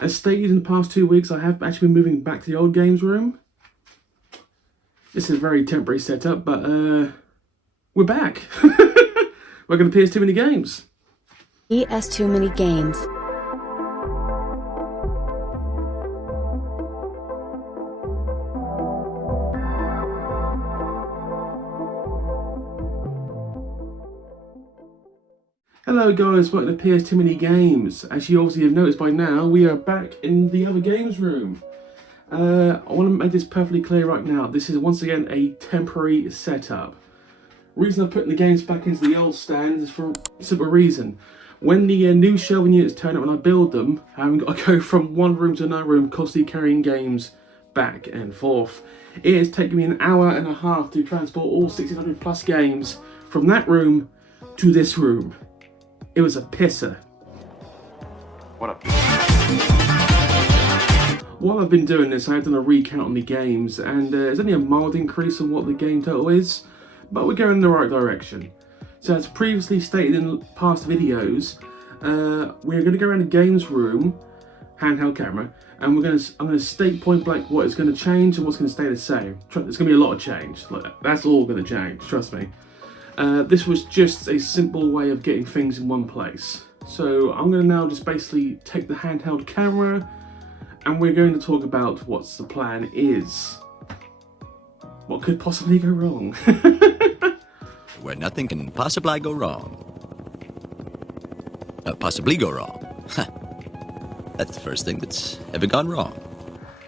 As stated in the past 2 weeks, I have actually been moving back to the old games room. This is a very temporary setup, but we're back. We're going to PS Too Many Games. ES Too Many Games. Hello guys, welcome to PS Too Many Games. As you obviously have noticed by now, we are back in the other games room. I want to make this perfectly clear right now. This is once again a temporary setup. The reason I'm putting the games back into the old stand is for a simple reason. When the new shelving units turn up and I build them, I haven't got to go from one room to another room, constantly carrying games back and forth. It has taken me an hour and a half to transport all 1600 plus games from that room to this room. It was a pisser. What up? While I've been doing this, I've done a recount on the games, and there's only a mild increase on what the game total is, but we're going in the right direction. So as previously stated in past videos, we're going to go around the games room, handheld camera, and I'm going to state point blank what is going to change and what's going to stay the same. There's going to be a lot of change. That's all going to change, trust me. This was just a simple way of getting things in one place. So I'm going to now just basically take the handheld camera and we're going to talk about what the plan is. What could possibly go wrong? Where nothing can possibly go wrong. Possibly go wrong. That's the first thing that's ever gone wrong.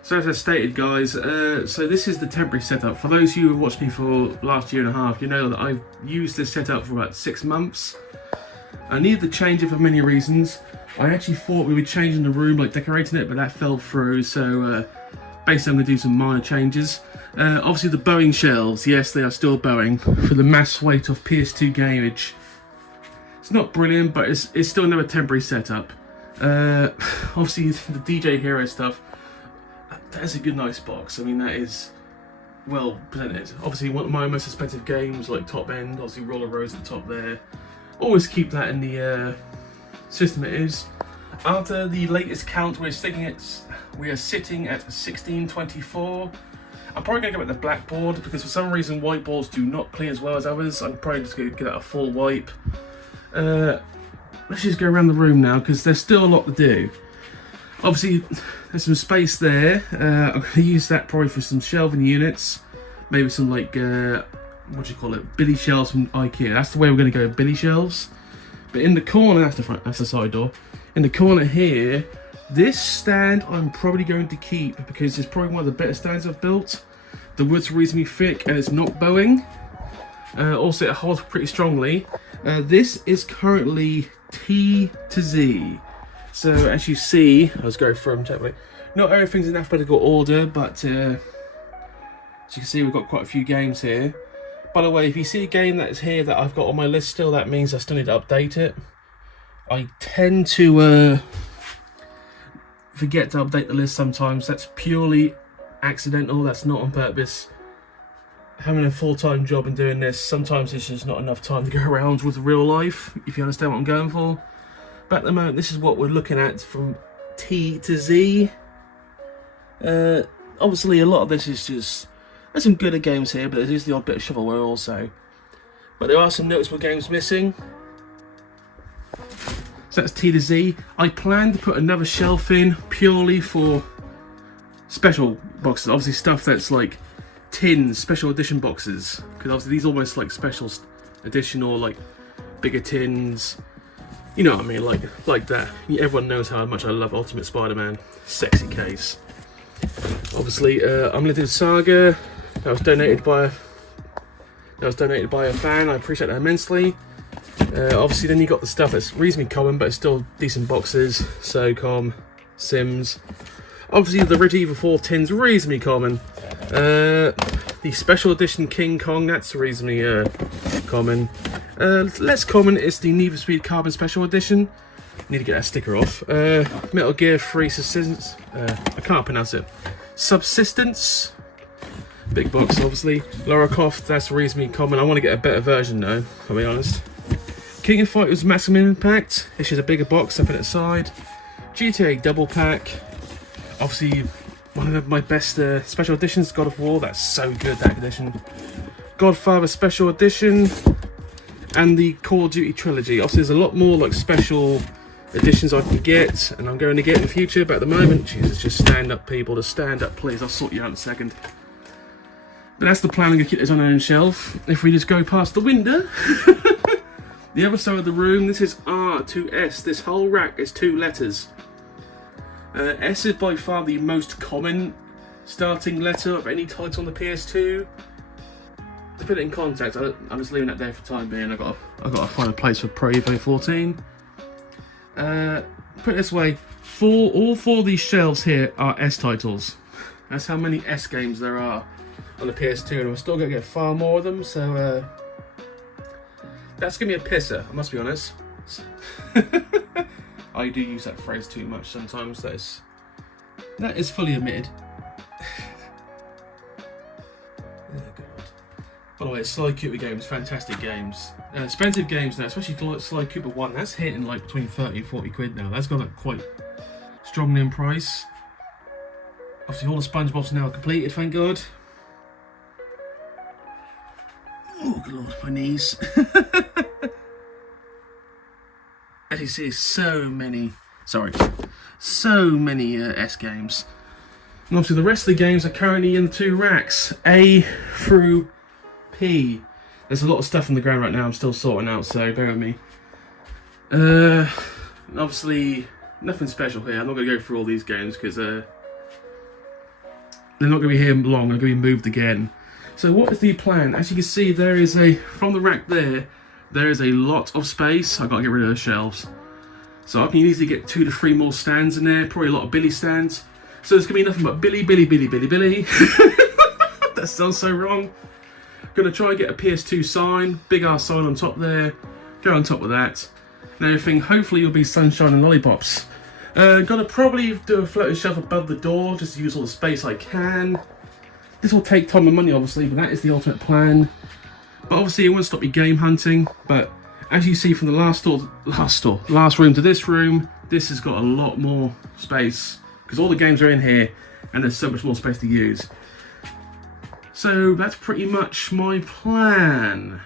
So as I stated guys, so this is the temporary setup. For those of you who have watched me for the last year and a half, you know that I've used this setup for about 6 months. I needed to change it for many reasons. I actually thought we were changing the room, like decorating it, but that fell through, so basically I'm going to do some minor changes. Obviously the bowing shelves, yes they are still bowing, for the mass weight of PS2 gamage. It's not brilliant, but it's still another temporary setup. Obviously the DJ Hero stuff, that is a good nice box. I mean, that is well presented. Obviously one of my most expensive games, like top end, obviously Roller Rose at the top there. Always keep that in the system it is. After the latest count, we are sitting at 1624. I'm probably going to go with the blackboard because for some reason whiteboards do not clean as well as others. I'm probably just going to give that a full wipe. Let's just go around the room now because there's still a lot to do. Obviously there's some space there. I'm going to use that probably for some shelving units. Maybe some like, what do you call it? Billy shelves from IKEA. That's the way we're going to go, Billy shelves. But in the corner, that's the front, that's the side door. In the corner here, this stand I'm probably going to keep because it's probably one of the better stands I've built. The wood's reasonably thick and it's not bowing. Also, it holds pretty strongly. This is currently T to Z. So as you see, I'll just go through them. Not everything's in alphabetical order, but as you can see, we've got quite a few games here. By the way, if you see a game that's here that I've got on my list still, that means I still need to update it. I tend to forget to update the list sometimes. That's purely accidental, that's not on purpose. Having a full-time job and doing this, sometimes it's just not enough time to go around with real life, if you understand what I'm going for. But at the moment, this is what we're looking at from T to Z. Obviously, a lot of this is just... There's some good games here, but there is the odd bit of shovelware also. But there are some noticeable games missing. So that's T to Z. I plan to put another shelf in purely for special boxes. Obviously stuff that's like tins, special edition boxes. Because obviously these are almost like special edition or like bigger tins. You know what I mean, like that. Everyone knows how much I love Ultimate Spider-Man. Sexy case. Obviously, Unlimited Saga. That was donated by a fan. I appreciate that immensely. Obviously, then you got the stuff that's reasonably common, but it's still decent boxes. SOCOM, Sims. Obviously, the Red Evil 4 tins reasonably common. The special edition King Kong, that's reasonably common. Less common is the Need for Speed Carbon Special Edition. Need to get that sticker off. Metal Gear 3 Subsistence. I can't pronounce it. Subsistence. Big box, obviously. Lara Croft, that's reasonably common. I want to get a better version though, I'll be honest. King of Fighters Maximum Impact. This is a bigger box, up at its side. GTA double pack. Obviously, one of my best special editions, God of War. That's so good, that edition. Godfather special edition, and the Call of Duty trilogy. Obviously, there's a lot more like special editions I can get, and I'm going to get in the future. But at the moment, Jesus, just stand up, people. Just stand up, please. I'll sort you out in a second. But that's the plan. I'm going to keep this on our own shelf. If we just go past the window, the other side of the room, this is R to S. This whole rack is 2 letters. S is by far the most common starting letter of any title on the PS2. To put it in context, I'm just leaving that there for the time being. I've got to find a place for Pro Evo 14. Put it this way, all 4 of these shelves here are S titles. That's how many S games there are on the PS2, and we're still going to get far more of them, so that's going to be a pisser, I must be honest. I do use that phrase too much sometimes, that is fully admitted. Oh, God. By the way, Sly Cooper games, fantastic games. Expensive games now, especially like Sly Cooper 1, that's hitting like between 30 and 40 quid now. That's gone up quite strongly in price. Obviously all the SpongeBob's now completed, thank God. Oh, good Lord, my knees. As you see, so many S games. And obviously the rest of the games are currently in the 2 racks, A through P. There's a lot of stuff on the ground right now I'm still sorting out, so bear with me. Obviously, nothing special here. I'm not going to go through all these games because they're not going to be here long. They're going to be moved again. So what is the plan? As you can see, there is from the rack there is a lot of space. I've got to get rid of those shelves. So I can easily get 2 to 3 more stands in there, probably a lot of Billy stands. So there's going to be nothing but Billy. That sounds so wrong. Gonna try and get a PS2 sign, big ass sign on top there, go on top of that. And everything, hopefully will be sunshine and lollipops. Gonna probably do a floating shelf above the door, just to use all the space I can. This will take time and money obviously, but that is the ultimate plan. But obviously it won't stop me game hunting, but as you see from the last room to this room, this has got a lot more space, because all the games are in here, and there's so much more space to use. So that's pretty much my plan.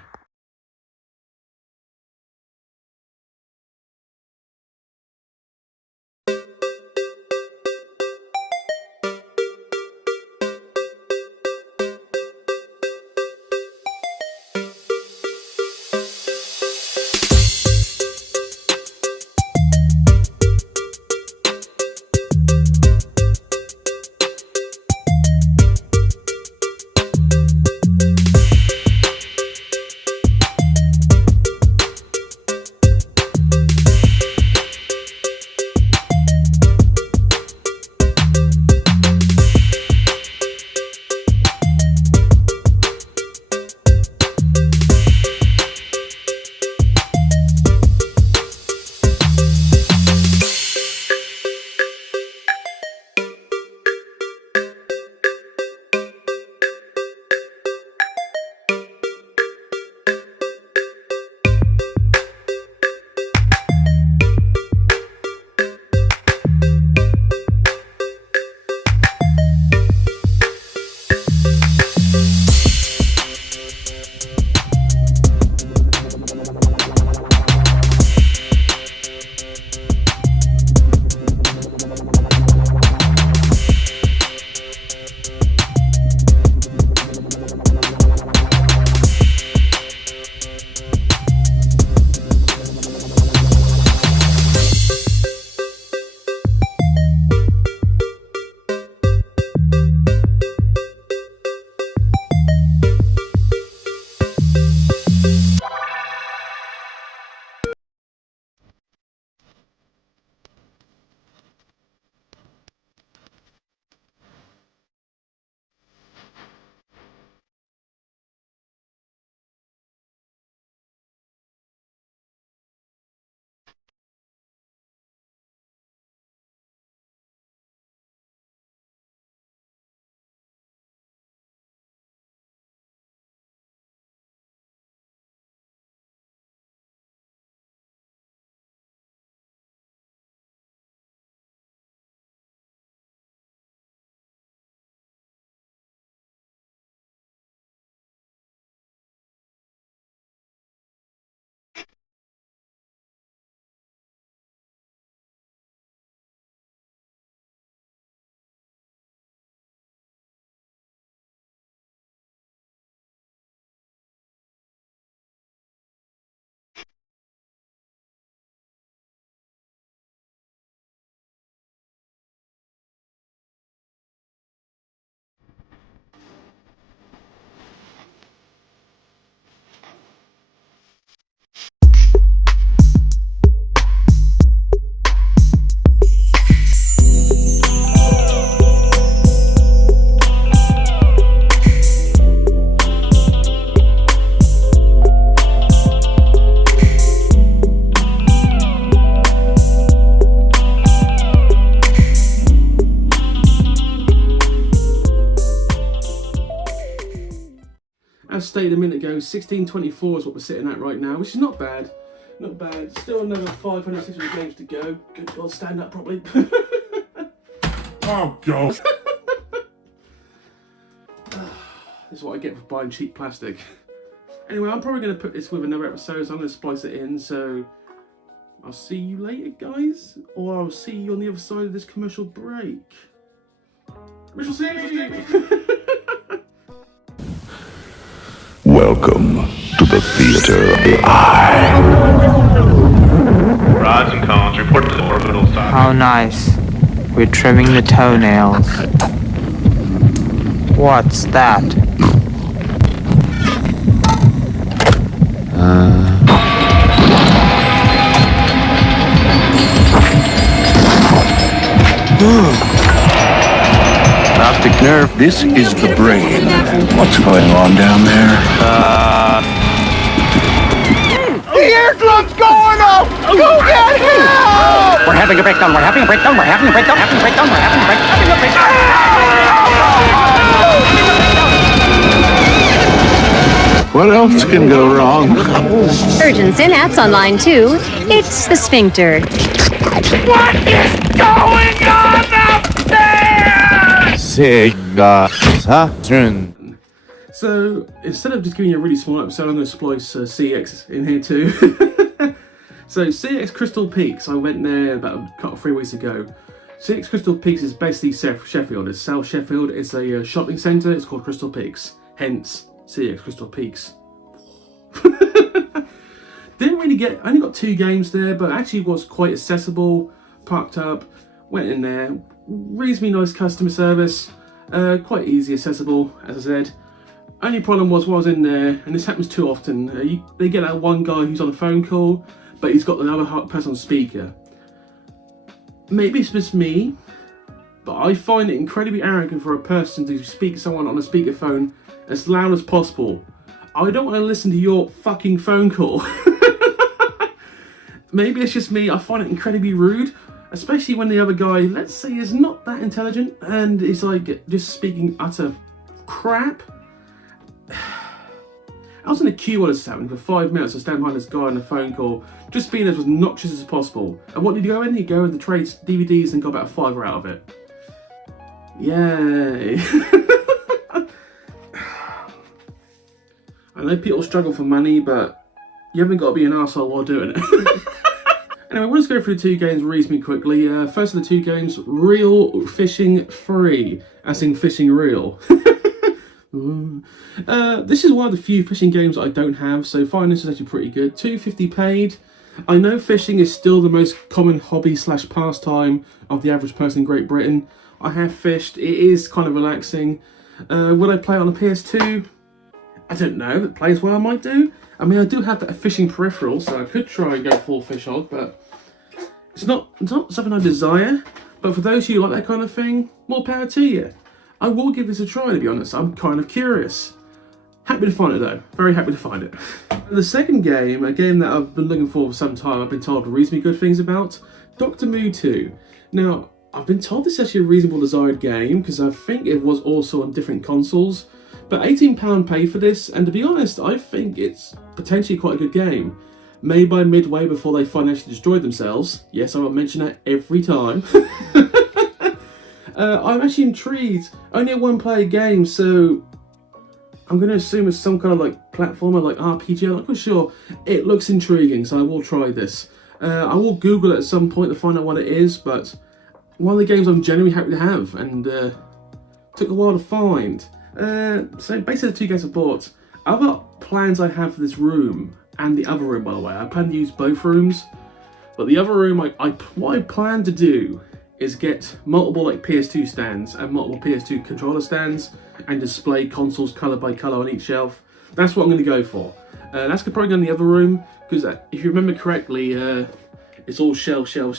stated a minute ago, 1624 is what we're sitting at right now, which is not bad. Not bad. Still another 500, 600 games to go. Good God, stand up properly. Oh, God. This is what I get for buying cheap plastic. Anyway, I'm probably going to put this with another episode, so I'm going to splice it in. So I'll see you later, guys. Or I'll see you on the other side of this commercial break. We shall see you. Welcome to the theater of the eye. Rods and cones report to the orbital side. How nice. We're trimming the toenails. What's that? Optic nerve, this is the brain. What's going on down there? The eardrum's going up! Go get help! We're having a breakdown, we're having a breakdown, we're having a breakdown, having a breakdown, we're having a breakdown, having a breakdown. What else can go wrong? Urgent synapse on line 2. It's the sphincter. What is going on up there? Saturn. So instead of just giving you a really small episode, I'm going to splice CEX in here too. So CEX Crystal Peaks, I went there about a couple 3 weeks ago. CEX Crystal Peaks is basically Sheffield. It's South Sheffield. It's a shopping centre. It's called Crystal Peaks. Hence CEX Crystal Peaks. Didn't really get, I only got 2 games there, but actually was quite accessible. Parked up, went in there. Reasonably nice customer service. Quite easy accessible, as I said. Only problem was while I was in there, and this happens too often, they get that one guy who's on a phone call, but he's got the other person on speaker. Maybe it's just me, but I find it incredibly arrogant for a person to speak to someone on a speakerphone as loud as possible. I don't want to listen to your fucking phone call. Maybe it's just me, I find it incredibly rude, especially when the other guy, let's say, is not that intelligent and is like just speaking utter crap. I was in a queue while this was happening for 5 minutes to stand behind this guy on a phone call, just being as obnoxious as possible. And what did you go in? You go in the trades DVDs and got about a £5 out of it. Yay. I know people struggle for money, but you haven't got to be an arsehole while doing it. Anyway, we'll just go through the 2 games reasonably quickly. First of the 2 games, Real Fishing Free, as in fishing real. This is one of the few fishing games I don't have, so finding this is actually pretty good. £2.50 paid. I know fishing is still the most common hobby / pastime of the average person in Great Britain. I have fished, it is kind of relaxing. Will I play it on a PS2? I don't know, if it plays well I might do. I mean, I do have that fishing peripheral, so I could try and go full fish hog, but it's not something I desire. But for those of you who like that kind of thing, more power to you. I will give this a try, to be honest. I'm kind of curious. Happy to find it though. Very happy to find it. The second game, a game that I've been looking for some time, I've been told reasonably good things about, Dr. Moo 2. Now, I've been told this is actually a reasonable desired game, because I think it was also on different consoles. But £18 pay for this, and to be honest, I think it's potentially quite a good game. Made by Midway before they financially destroyed themselves. Yes, I will mention that every time. I'm actually intrigued. Only a 1-player game, so I'm going to assume it's some kind of like platformer, like RPG. I'm not quite sure. It looks intriguing, so I will try this. I will Google it at some point to find out what it is, but one of the games I'm genuinely happy to have, and took a while to find. So basically the 2 games I bought. Other plans I have for this room, and the other room by the way, I plan to use both rooms, but the other room, what I plan to do is get multiple like PS2 stands and multiple PS2 controller stands and display consoles colour by colour on each shelf. That's what I'm going to go for. That's probably going to be the other room, because if you remember correctly, it's all shelf. I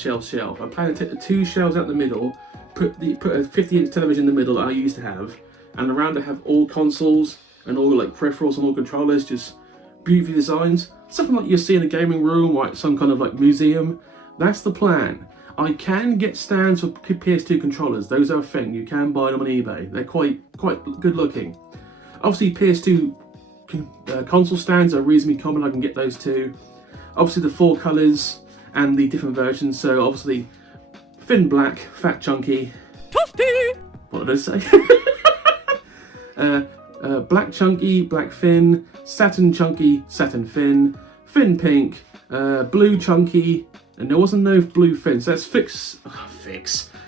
plan to take the 2 shelves out the middle, put a 50-inch television in the middle that I used to have, and around I have all consoles and all like peripherals and all controllers, just beautifully designed. Something like you see in a gaming room or some kind of like museum. That's the plan. I can get stands for PS2 controllers. Those are a thing. You can buy them on eBay. They're quite good looking. Obviously PS2 console stands are reasonably common. I can get those too. Obviously the 4 colours and the different versions. So obviously thin black, fat chunky. What did I say? Black chunky, black thin, satin chunky, satin thin, thin pink, blue chunky, and there wasn't no blue thin. So that's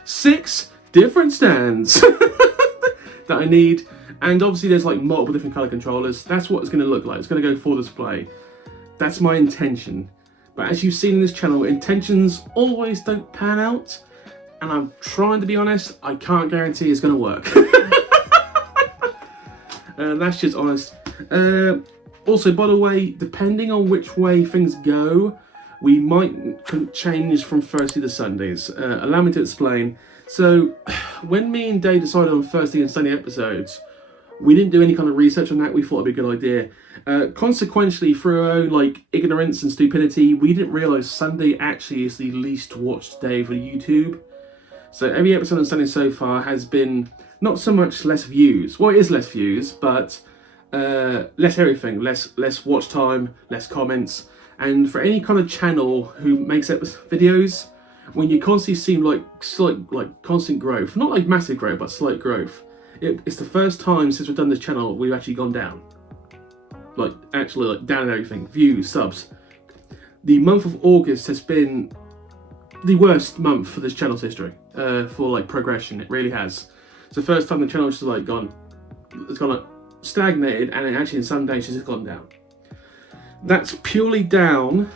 6 different stands that I need. And obviously there's like multiple different colour controllers. That's what it's going to look like. It's going to go full display. That's my intention. But as you've seen in this channel, intentions always don't pan out. And I'm trying to be honest, I can't guarantee it's going to work. That's just honest. Also, by the way, depending on which way things go, we might change from Thursday to Sundays. Allow me to explain. So, when me and Dave decided on Thursday and Sunday episodes, we didn't do any kind of research on that. We thought it'd be a good idea. Consequently, through our own like ignorance and stupidity, we didn't realise Sunday actually is the least watched day for YouTube. So every episode on Sunday so far has been not so much less views. Well, it is less views, but less everything. Less watch time, less comments. And for any kind of channel who makes videos, when you constantly see like constant growth, not like massive growth, but slight growth, it's the first time since we've done this channel we've actually gone down. Like actually like down in everything. Views, subs. The month of August has been the worst month for this channel's history. For like progression, it really has. It's the first time the channel's just like it's gone like stagnated, and actually in some days it's just gone down. That's purely down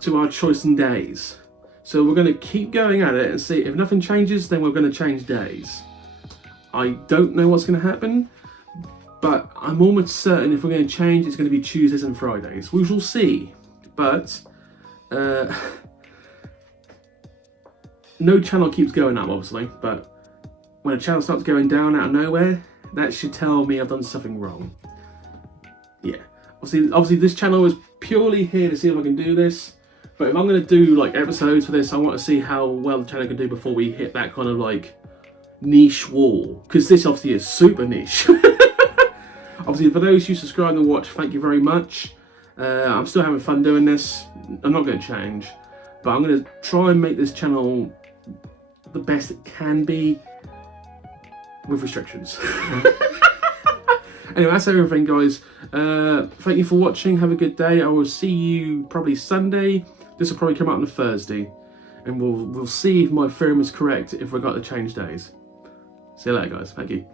to our choice in days. So we're going to keep going at it and see if nothing changes, then we're going to change days. I don't know what's going to happen, but I'm almost certain if we're going to change, it's going to be Tuesdays and Fridays. We shall see. But no channel keeps going up, obviously, but when a channel starts going down out of nowhere, that should tell me I've done something wrong. Yeah. Obviously this channel is purely here to see if I can do this, but if I'm going to do like episodes for this, I want to see how well the channel can do before we hit that kind of like niche wall, because this obviously is super niche. Obviously for those who subscribe and watch, thank you very much. I'm still having fun doing this. I'm not going to change, but I'm going to try and make this channel the best it can be with restrictions. Anyway, that's everything, guys. Thank you for watching. Have a good day. I will see you probably Sunday. This will probably come out on a Thursday, and we'll see if my theorem is correct if we've got to change days. See you later, guys. Thank you.